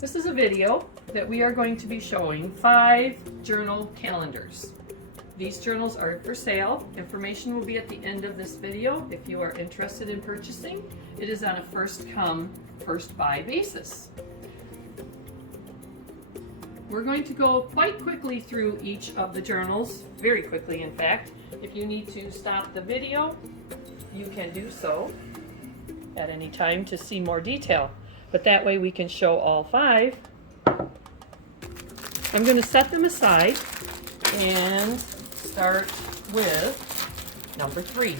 This is a video that we are going to be showing 5 journal calendars. These journals are for sale. Information will be at the end of this video if you are interested in purchasing. It is on a first come, first buy basis. We're going to go quite quickly through each of the journals, very quickly in fact. If you need to stop the video, you can do so at any time to see more detail. But that way we can show all 5. I'm going to set them aside and start with number 3.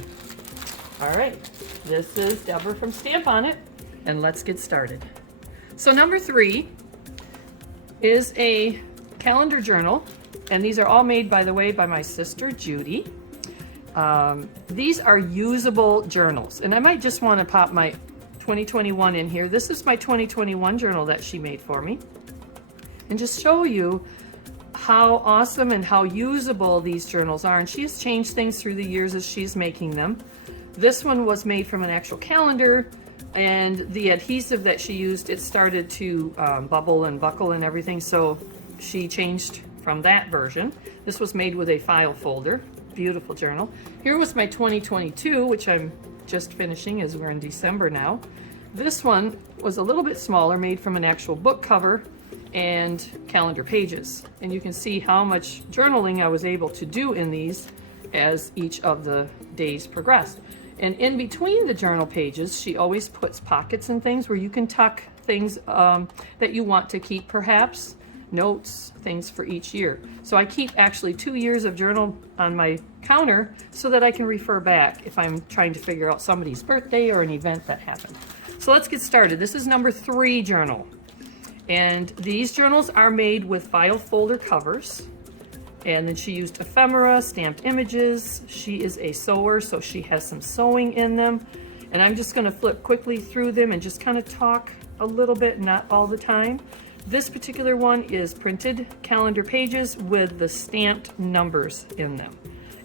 All right, this is Debra from Stamp On It, and let's get started. So number 3 is a calendar journal, and these are all made, by the way, by my sister Judy. These are usable journals, and I might just want to pop my 2021 in here. This is my 2021 journal that she made for me, and just show you how awesome and how usable these journals are. And she has changed things through the years as she's making them. This one was made from an actual calendar, and the adhesive that she used, it started to bubble and buckle and everything, so she changed from that version. This was made with a file folder. Beautiful journal. Here was my 2022, which I'm just finishing as we're in December now. This one was a little bit smaller, made from an actual book cover and calendar pages. And you can see how much journaling I was able to do in these as each of the days progressed. And in between the journal pages, she always puts pockets and things where you can tuck things that you want to keep, perhaps notes, things for each year. So I keep actually 2 years of journal on my counter so that I can refer back if I'm trying to figure out somebody's birthday or an event that happened. So let's get started. This is number 3 journal. And these journals are made with file folder covers. And then she used ephemera, stamped images. She is a sewer, so she has some sewing in them. And I'm just gonna flip quickly through them and just kind of talk a little bit, not all the time. This particular one is printed calendar pages with the stamped numbers in them.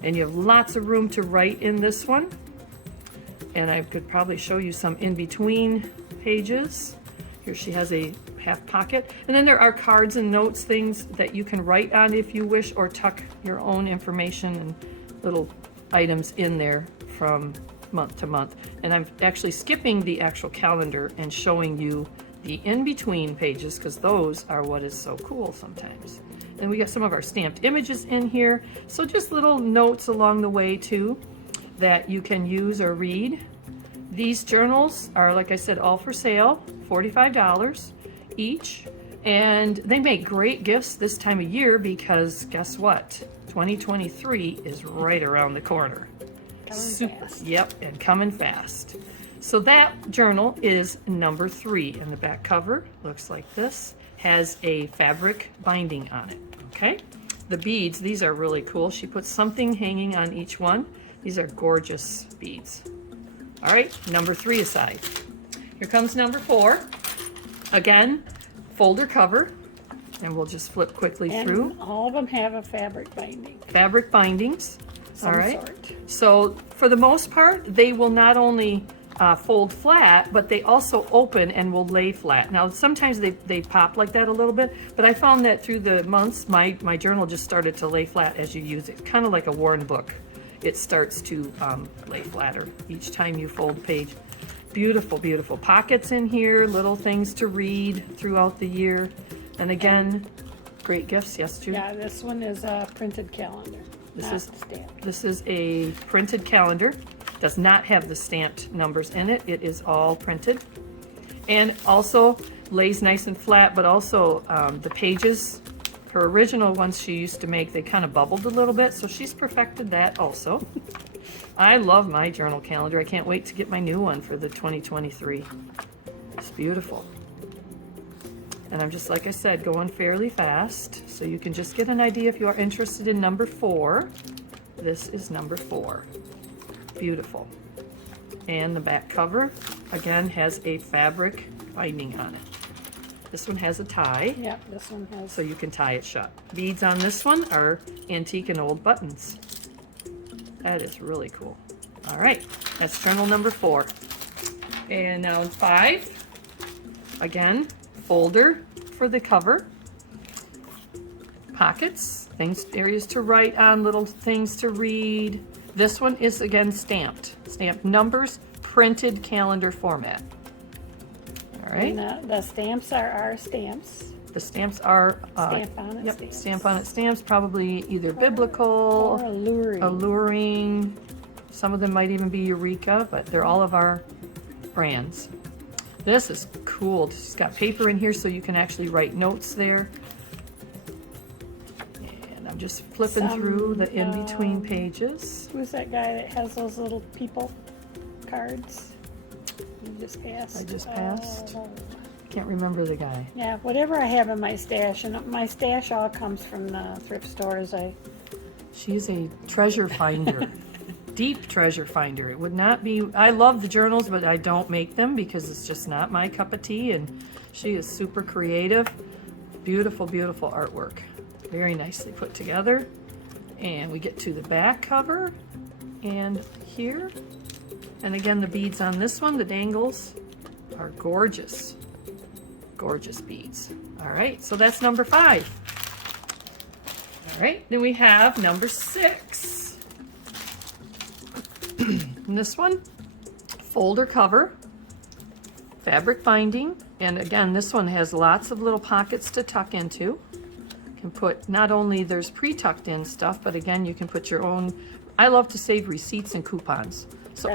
And you have lots of room to write in this one. And I could probably show you some in between pages. Here she has a half pocket. And then there are cards and notes, things that you can write on if you wish, or tuck your own information and little items in there from month to month. And I'm actually skipping the actual calendar and showing you the in-between pages, because those are what is so cool sometimes. And we got some of our stamped images in here. So just little notes along the way too that you can use or read. These journals are, like I said, all for sale, $45 each. And they make great gifts this time of year because guess what? 2023 is right around the corner. Coming fast. Yep, and coming fast. So that journal is number 3, and the back cover looks like this. Has a fabric binding on it, okay? The beads, these are really cool. She puts something hanging on each one. These are gorgeous beads. All right, number 3 aside. Here comes number 4. Again, folder cover, and we'll just flip quickly through. And all of them have a fabric binding. Fabric bindings, all right? Sort. So for the most part, they will not only fold flat, but they also open and will lay flat. Now sometimes they pop like that a little bit, but I found that through the months my journal just started to lay flat as you use it, kind of like a worn book. It starts to lay flatter each time you fold a page. Beautiful, beautiful pockets in here, little things to read throughout the year. And again, great gifts. Yes, Judy? Yeah, this one is a printed calendar. This is a printed calendar. Does not have the stamped numbers in it. It is all printed. And also lays nice and flat, but also the pages, her original ones she used to make, they kind of bubbled a little bit, so she's perfected that also. I love my journal calendar. I can't wait to get my new one for the 2023. It's beautiful. And I'm just, like I said, going fairly fast, so you can just get an idea if you are interested in number 4. This is number 4. Beautiful. And the back cover, again, has a fabric binding on it. This one has a tie. Yep, this one has. So you can tie it shut. Beads on this one are antique and old buttons. That is really cool. All right, that's journal number 4. And now 5, again, folder, for the cover. Pockets, things, areas to write on, little things to read. This one is again stamped numbers, printed calendar format. All right. And the stamps are our stamps. The stamps are Stamp on it yep, stamps. stamp on it stamps, probably either biblical, Or alluring. alluring. Some of them might even be Eureka, but they're all of our brands. This is cool. It's got paper in here so you can actually write notes there. And I'm just flipping through the in-between pages. Who's that guy that has those little people cards? You just passed. I just passed. Oh. Can't remember the guy. Yeah, whatever I have in my stash, and my stash all comes from the thrift stores. She's a treasure finder. Deep treasure finder. It would not be, I love the journals, but I don't make them because it's just not my cup of tea, and she is super creative. Beautiful, beautiful artwork. Very nicely put together. And we get to the back cover, and here, and again the beads on this one, the dangles, are gorgeous. Gorgeous beads. All right, so that's number 5. All right, then we have number 6. And this one, folder cover, fabric binding, and again, this one has lots of little pockets to tuck into. You can put, not only there's pre-tucked in stuff, but again, you can put your own, I love to save receipts and coupons. So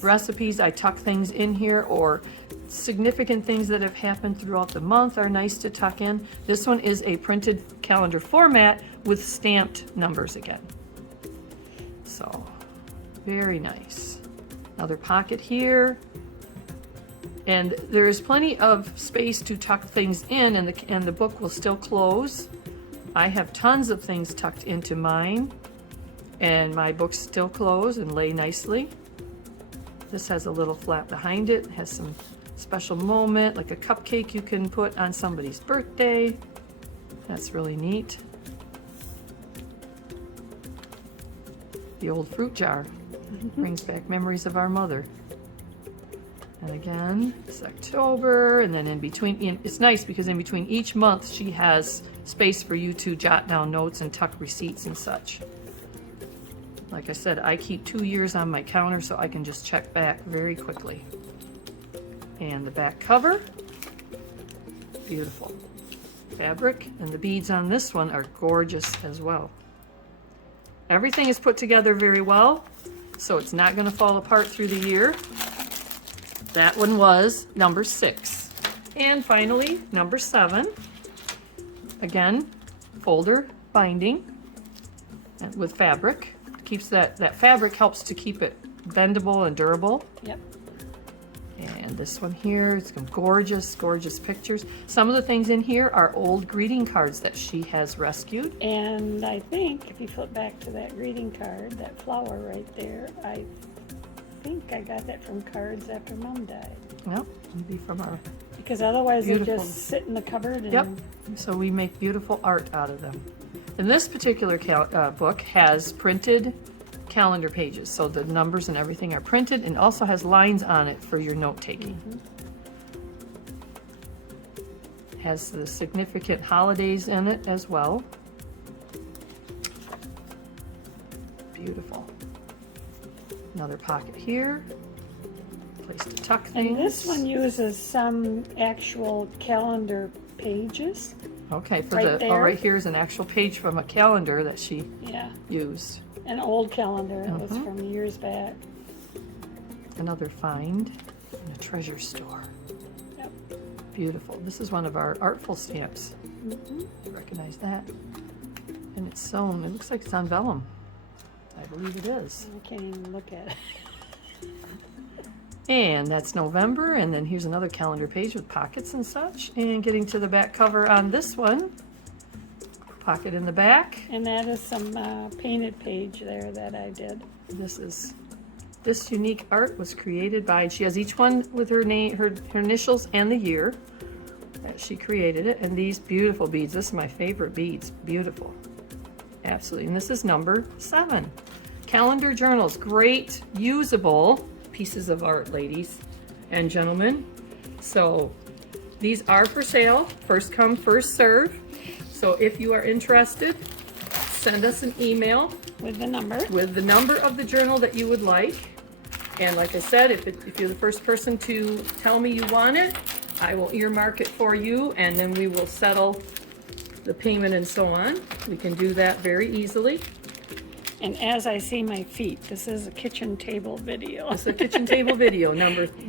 recipes, I tuck things in here, or significant things that have happened throughout the month are nice to tuck in. This one is a printed calendar format with stamped numbers again. So, very nice. Another pocket here. And there is plenty of space to tuck things in, and the book will still close. I have tons of things tucked into mine, and my books still close and lay nicely. This has a little flap behind it. It has some special moment, like a cupcake you can put on somebody's birthday. That's really neat. The old fruit jar brings back memories of our mother. And again, it's October, and then in between, it's nice because in between each month she has space for you to jot down notes and tuck receipts and such. Like I said, I keep 2 years on my counter so I can just check back very quickly. And the back cover, beautiful fabric, and the beads on this one are gorgeous as well. Everything is put together very well, so it's not going to fall apart through the year. That one was number 6. And finally, number 7. Again, folder binding with fabric. Keeps that fabric helps to keep it bendable and durable. Yep. And this one here, it's some gorgeous, gorgeous pictures. Some of the things in here are old greeting cards that she has rescued. And I think if you flip back to that greeting card, that flower right there, I think I got that from cards after Mom died. Well, it'll be from our Because otherwise they beautiful, just sit in the cupboard. And yep. So we make beautiful art out of them. And this particular book has printed calendar pages, so the numbers and everything are printed, and also has lines on it for your note taking. Has the significant holidays in it as well. Beautiful. Another pocket here, place to tuck things. And this one uses some actual calendar pages. Okay, for right there. right here is an actual page from a calendar that she used. An old calendar. It was from years back. Another find in a treasure store. Yep. Beautiful. This is one of our artful stamps. Recognize that? And it's sewn. It looks like it's on vellum. I believe it is. I can't even look at it. And that's November, and then here's another calendar page with pockets and such. And getting to the back cover on this one, pocket in the back. And that is some painted page there that I did. This unique art was created by, she has each one with her name, her initials and the year that she created it. And these beautiful beads, this is my favorite beads, beautiful. Absolutely, and this is number 7. Calendar journals, great, usable pieces of art, ladies and gentlemen. So These are for sale, first come, first serve. So if you are interested, send us an email With the number of the journal that you would like. And like I said, if you're the first person to tell me you want it, I will earmark it for you, and then we will settle the payment and so on. We can do that very easily. And as I see my feet, this is a kitchen table video. It's a kitchen table video.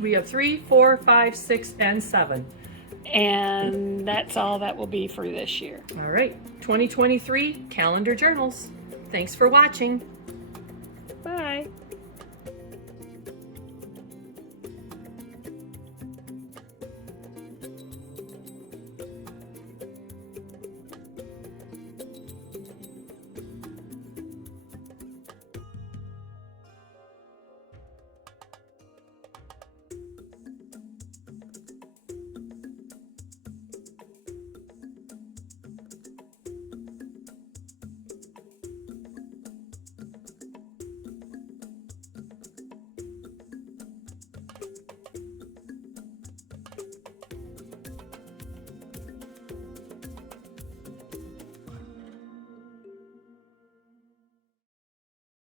We have 3, 4, 5, 6, and 7. And that's all that will be for this year. All right, 2023 calendar journals. Thanks for watching.